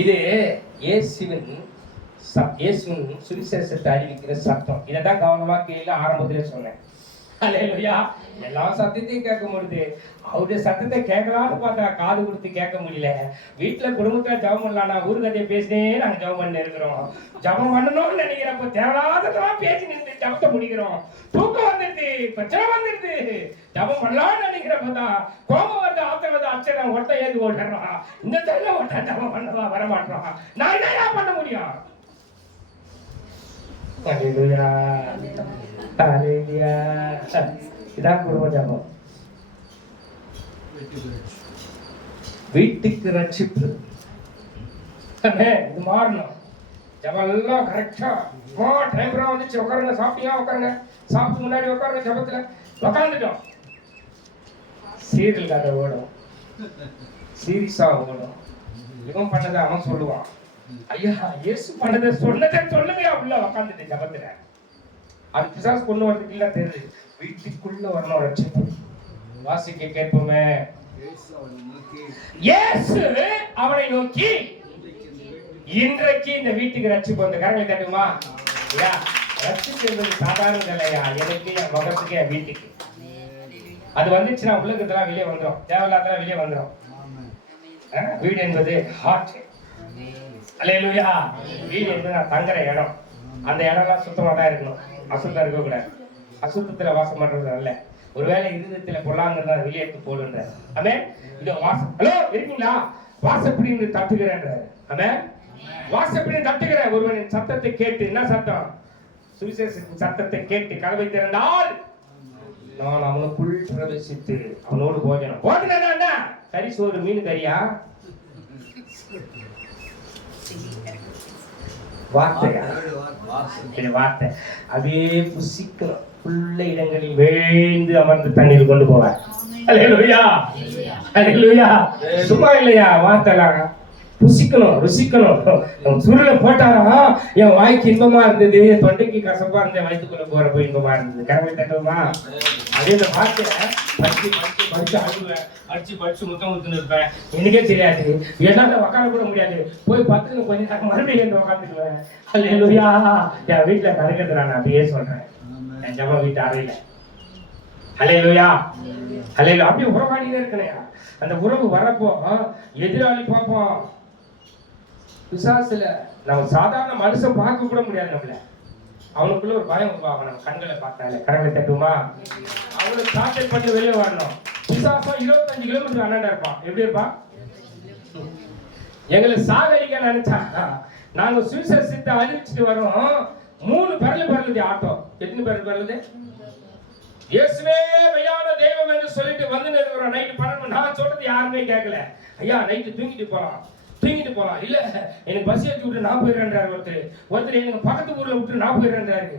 இது இயேசுவின் சுவிசேஷத்தை அறிவிக்கிற சத்தம். இதை தான் கவனமா கீழே ஆரம்பத்திலே சொன்னேன். அல்லேலூயா. எல்லா சத்தத்தையும் கேட்க முடியுது, அவருடைய சத்தத்தை கேட்கலான்னு பார்த்தா காது கொடுத்து கேட்க முடியல. வீட்டுல குடும்பத்துல ஜபம் பண்ணலாம்னா ஊரு கதையை பேசினே நாங்க ஜபம் பண்ணி இருக்கிறோம். ஜபம் பண்ணணும்னு நினைக்கிறப்ப தேவையில்லாததெல்லாம் பேசி நின்று ஜபத்தை முடிக்கிறோம். தூக்கம் வந்துடுது, பிரச்சனை வந்துடுது. ஜபம் பண்ணலாம்னு நினைக்கிறப்பதான் கோபம் வருது, ஆத்திரம் வருது, அச்சரம் ஒட்ட ஏது ஓடுறான். இந்த டைம்ல ஒட்ட ஜபம் பண்ணவா வரமாட்டோம். நான் என்ன பண்ண முடியும்? அல்லேலூயா, அல்லேலூயா. இதான் குடும்ப ஜபம். வீட்டுக்கு ரட்சிப்பு இது மாறணும். ஜபம் எல்லாம் கரெக்டா டைம் வந்துச்சு. உட்காருங்க, சாப்பிட்டீங்க உட்காருங்க, சாப்பிட்டு முன்னாடி உட்காருங்க. ஜபத்துல உட்காந்துட்டோம். சீரியல் கதை ஓடும், சீரியஸா ஓடும். இவன் பண்ணதை அவன் சொல்லுவான். ஐயா இயேசு பண்ணதை சொன்னதை சொல்லுங்க உள்ள உட்காந்துட்டு ஜபத்துல. அது பிசாசு கொண்டு வரதுக்கு இல்ல தெரியுது. வீட்டுக்குள்ள வரணும் ரட்சிப்பு. வாசிக்க கேட்போமே. இயேசு அவனை நோக்கி இன்றைக்கு இந்த வீட்டுக்கு ரட்சிப்பு வந்து கரங்களை தட்டுமா? ரட்சிப்பு என்பது சாதாரண இல்லையா. எனக்கு என் முகத்துக்கு என் வீட்டுக்கு அது வந்துச்சுன்னா உள்ளுக்குலாம் வெளியே வந்துடும், தேவையில்லாதெல்லாம் வெளியே வந்துடும். வீடு என்பது ஹார்ட். அல்லேலூயா. வீடு என்பது நான் தங்குற இடம். அந்த இடம்லாம் சுத்தமாக தான் இருக்கணும், அசுத்தம் இருக்கக்கூடாது. அசுத்தத்துல வாசம் பண்றது அல்ல. ஒருவேளை இருதயத்துல பொல்லாங்கிறத வெளியே எடுத்து போடுன்ற. ஆமே. இதோ வாசம். ஹலோ இருக்கீங்களா? வாசப்படி தட்டுகிறேன். ஆமே. வாசப்படி தட்டுகிற ஒருவனின் சத்தத்தை கேட்டு, என்ன சத்தம்? சுவிசேஷத்தின் சத்தத்தை கேட்டு கதவை திறந்தால் நான் அவனுக்குள் பிரவேசித்து அவனோடு போஜனம். போஜனம் கறி சோறு மீன் கறியா? வார்த்தையா? வார்த்தை அப்படியே புசிக்கணும். உள்ள இடங்களில் வேந்து அமர்ந்து தண்ணீர் கொண்டு போவார். அல்லேலூயா, அல்லேலூயா. சும்மா இல்லையா வார்த்தைலாம் புசிக்கணும், ருசிக்கணும். சுருளை போட்டாரா என் வாய்க்கு இன்பமா இருந்தது, தொண்டைக்கு கசப்பா இருந்த வயிற்றுக்குள்ள போறப்போ இன்பமா இருந்தது. கரவை தட்டுமா? அதே இந்த வார்த்தைய படிச்சு படிச்சு படிச்சு அழுவேன், அடிச்சு படிச்சு முத்தம் ஊத்துன்னு இருப்பேன். எனக்கே தெரியாது, என்னால உட்கார கூட முடியாது. போய் பார்த்து கொஞ்ச நேரம் மறுபடியும் என்ன உட்காந்துக்குவேன். அல்லேலூயா. என் வீட்டுல கறக்கிறது நான் அப்படியே சொல்றேன். என் ஜப வீட்டு அறையில. அல்லேலூயா, அல்லேலூயா. அப்படியே உறவாடினே இருக்கலையா. அந்த உறவு வரப்போ எதிராளி பார்ப்போம். பிசாசுல நம்ம சாதாரண மனுஷன் பார்க்க கூட முடியாது. நம்மள அவனுக்குள்ள ஒரு பயம் உருவாகும். நம்ம கண்களை பார்த்தாலே. கடவுளை தட்டுமா? அவனுக்கு சாட்டை பண்ணி வெளியே வரணும். பிசாசம் 25 கிலோமீட்டர் அண்ணா இருப்பான். எப்படி இருப்பான்? எங்களை சாகரிக்க நினைச்சா நாங்க சுவிசேஷத்தை அறிவிச்சுட்டு வரோம். 3 பேர்ல பரலுது ஆட்டோ. எத்தனை பேர் பரலுது? இயேசுவே மெய்யான தெய்வம் என்று சொல்லிட்டு வந்து நிற்கிறோம். நைட்டு 12 நான் சொல்றது யாருமே கேட்கல. ஐயா நைட்டு தூங்கிட்டு போலாம். இல்ல எனக்கு பஸ் ஏற்றி விட்டு நான் போயிடுறேன்றாரு ஒருத்தர். எனக்கு பக்கத்து ஊர்ல விட்டு நான் போயிடுறேன்றாரு.